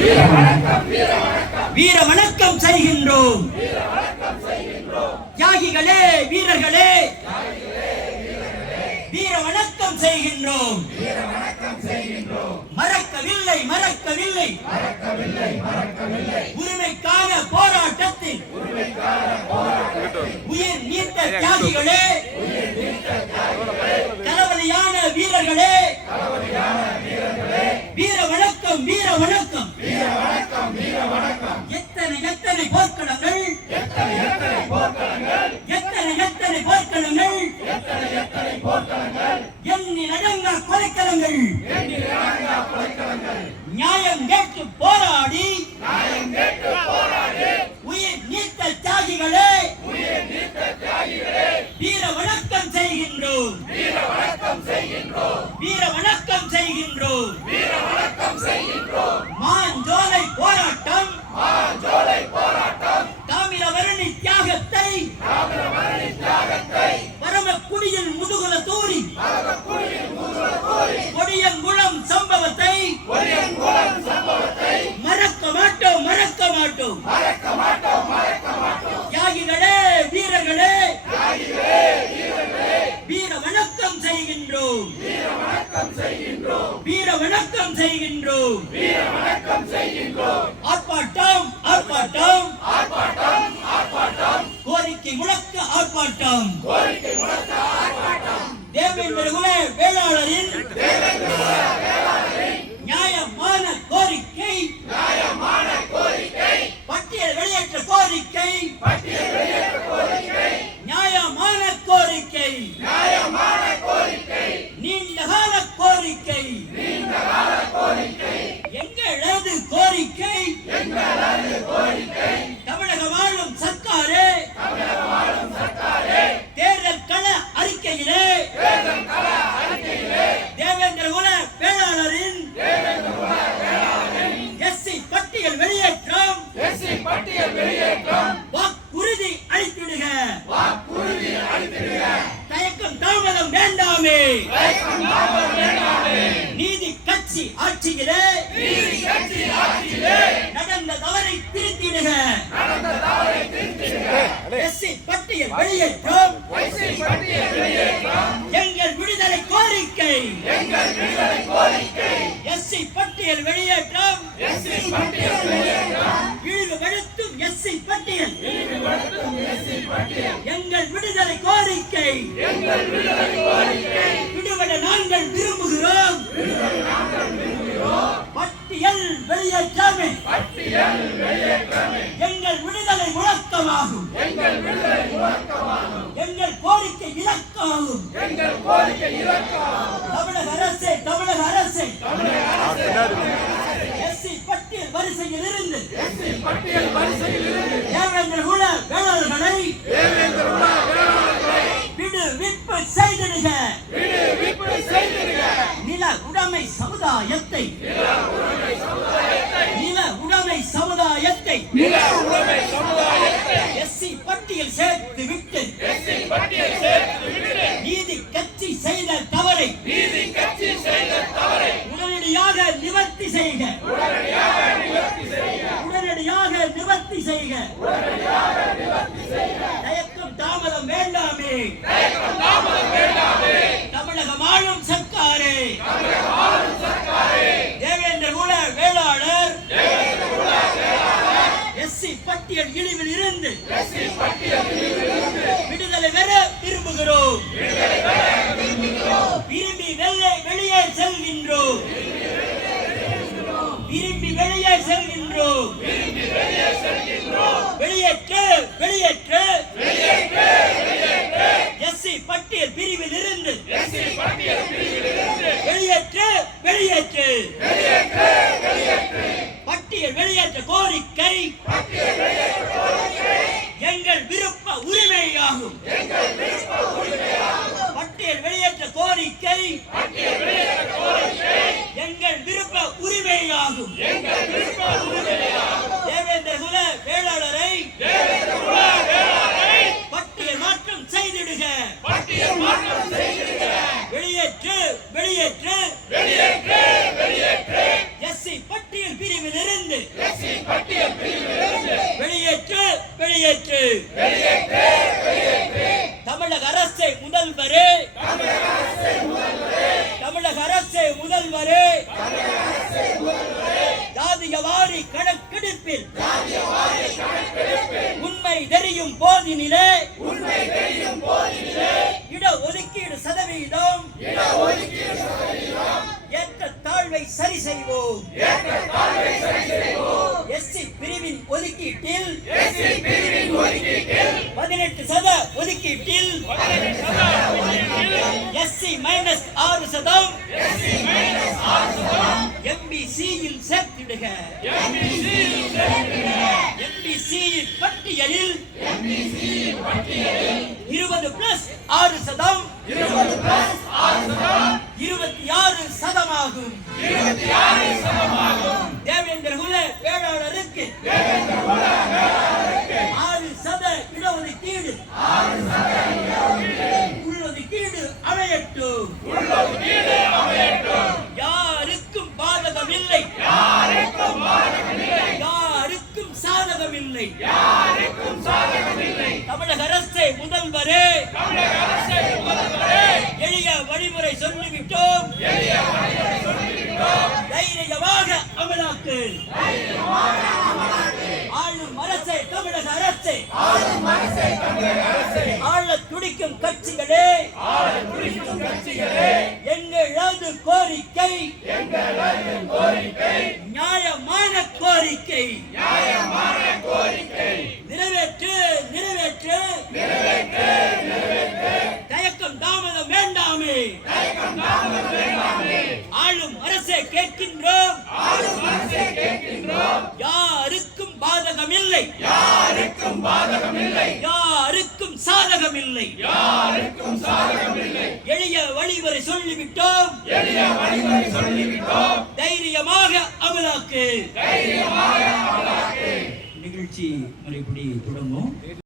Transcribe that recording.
வீர வணக்கம் செய்கின்றோம். தியாகிகளே, வீரர்களே, வீர வணக்கம் செய்கின்றோம். மறக்கவில்லை, மறக்கவில்லை. உரிமைக்கான போராட்டத்தில் உயிர் நீத்த தியாகிகளே, களபலியான வீரர்களே, வீர வணக்கம், வீர வணக்கம். எத்தனை எத்தனை போர்க்களங்கள், எத்தனை எத்தனை போர்க்களங்கள், எண்ணில் அடங்கா கொலைக்களங்கள். நியாயம் கேட்டு போராடி உயிர் நீத்த தியாகிகளே, வீர வணக்கம் செய்கின்றோம். வீர வணக்கம் செய்கின்றோம். மாஞ்சோலை போராட்டம், தாமிரபரணி தியாகத்தை, பரமக்குடியில் முதுகுல தூரி கொடியங்குளம் சம்பவத்தை மறக்க மாட்டோம், மறக்க மாட்டோம். தியாகிகளே, வீரர்களே, வீர வணக்கம் செய்கின்றோம். வீர வணக்கம் செய்கின்றோம். ஆர்ப்பாட்டம், ஆர்ப்பாட்டம், கோரிக்கை முழக்க ஆர்ப்பாட்டம். தேவேந்திர குல வேளாளரின் நியாயமான கோரிக்கை, பட்டியல் வெளியேற்ற கோரிக்கை, நியாயமான கோரிக்கை, நீண்டகால கோரிக்கை, எங்களது கோரிக்கை. தமிழக வாழும் சர்க்காரே, தேர்தல் கள அறிக்கையிலே தேவேந்திர குல வேளாளரின் எஸ்சி பட்டியல் வெளியேற்றம் வாக்குறுதி அளித்திடுக. தயக்கம் தாமதம் வேண்டாமே. நீதி கட்சி ஆட்சியிலே நடந்த தவறை திருத்திடுக. எஸ்சி பட்டியல் வெளியேற்றம் எங்கள் விடுதலை கோரிக்கை. எஸ்சி பட்டியல் வெளியேற்றம் இழிவுபடுத்தும் எஸ்சி பட்டியல் எங்கள் விடுதலை கோரிக்கை. விடுபட நாங்கள் விரும்புகிறோம். பட்டியல் வெளியேற்றமே எங்கள் விடுதலை முழக்கமாகும். எங்கள் கோரிக்கை இலக்காகும். தமிழக அரசே, தமிழக அரசே, எஸ்சி பட்டியல் வரிசையில் இருந்து தேவேந்திர குல வேளாளர்களை விடுவிப்பு செய்திடுக. நில உடைமை சமுதாயத்தை, நில உடைமை சமுதாயத்தை எஸ்சி பட்டியல் சேர்த்து விட்டு நீதி கட்சி செய்த தவறை உடனடியாக நிவர்த்தி செய்க. உடனடியாக நிவர்த்தி செய்க. தயக்கம் தாமதம் வேண்டாமே. தமிழகம் ஆளும் சர்க்காரே, தேவேந்திர குல வேளாளர் எஸ்சி பட்டியல் இழிவில் இருந்து விடுதலை பெற விரும்புகிறோம். விரும்பி வெளியே செல்கின்றோம். விரும்பி வெளியே செல்கின்றோம். வெளியேற்று, வெளியேற்று. எஸ்சி பட்டியல் பிரிவில் இருந்து வெளியேற்று, வெளியேற்று. பட்டியல் வெளியேற்ற கோரிக்கை எங்கள் விருப்ப உரிமையாகும். பட்டியல் வெளியேற்ற கோரிக்கை எங்கள் விருப்ப உரிமையாகும். தேவேந்திர குல வேளாளரை பட்டியல் மாற்றம் செய்திடுக. வெளியேற்று, வெளியேற்று. எஸ்சி பட்டியல் பட்டியல் பிரிவிலிருந்து வெளியேற்று வெளியேற்று தமிழக அரசை முதல்வரே தமிழக அரசை முதல்வரே ஜாதியவாரி கணக்கெடுப்பில் உண்மை தெரியும் போதினிலே இட ஒதுக்கீடு சதவீதம் ஏற்ற தாழ்வை சரி செய்வோம் எஸ்சி பிரிவின் ஒதுக்கீட்டில் 18% ஒதுக்கீட்டில் எஸ்சி மைனஸ் 6% எம்பிசியில் சேர்த்திடுக எம்பிசியின் பட்டியலில் 20+6% 26% ஆகும் தேவேந்திர குல வேளாளருக்கு 6% இடஒதுக்கீடு உள்ளொதுக்கீடு அமையட்டும் யாருக்கும் பாதகமில்லை யாருக்கும் சாதகமில்லை தமிழக அரசை முதல்வரே எளிய வழிமுறை சொல்லிவிட்டோம் தைரியமாக அமலாக்கு ஆளும் அரசை தமிழக அரசை ஆள துடிக்கும் கட்சிகளே எங்களது கோரிக்கை நியாயமான கோரிக்கை நிறைவேற்று நிறைவேற்று தயக்கம் தாமதம் வேண்டாமே ஆளும் அரசை கேட்கின்றோம் யாருக்கும் பாதகமில்லை யாருக்கும் சாதகமில்லை எளிய வழிமுறை சொல்லிவிட்டோம் தைரியமாக அமலாக்கு நிகழ்ச்சி முறைப்படி தொடங்கும்.